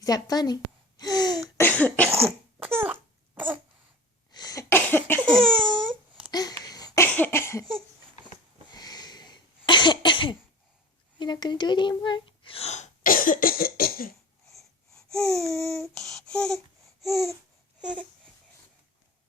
Is that funny? You're not gonna do it anymore?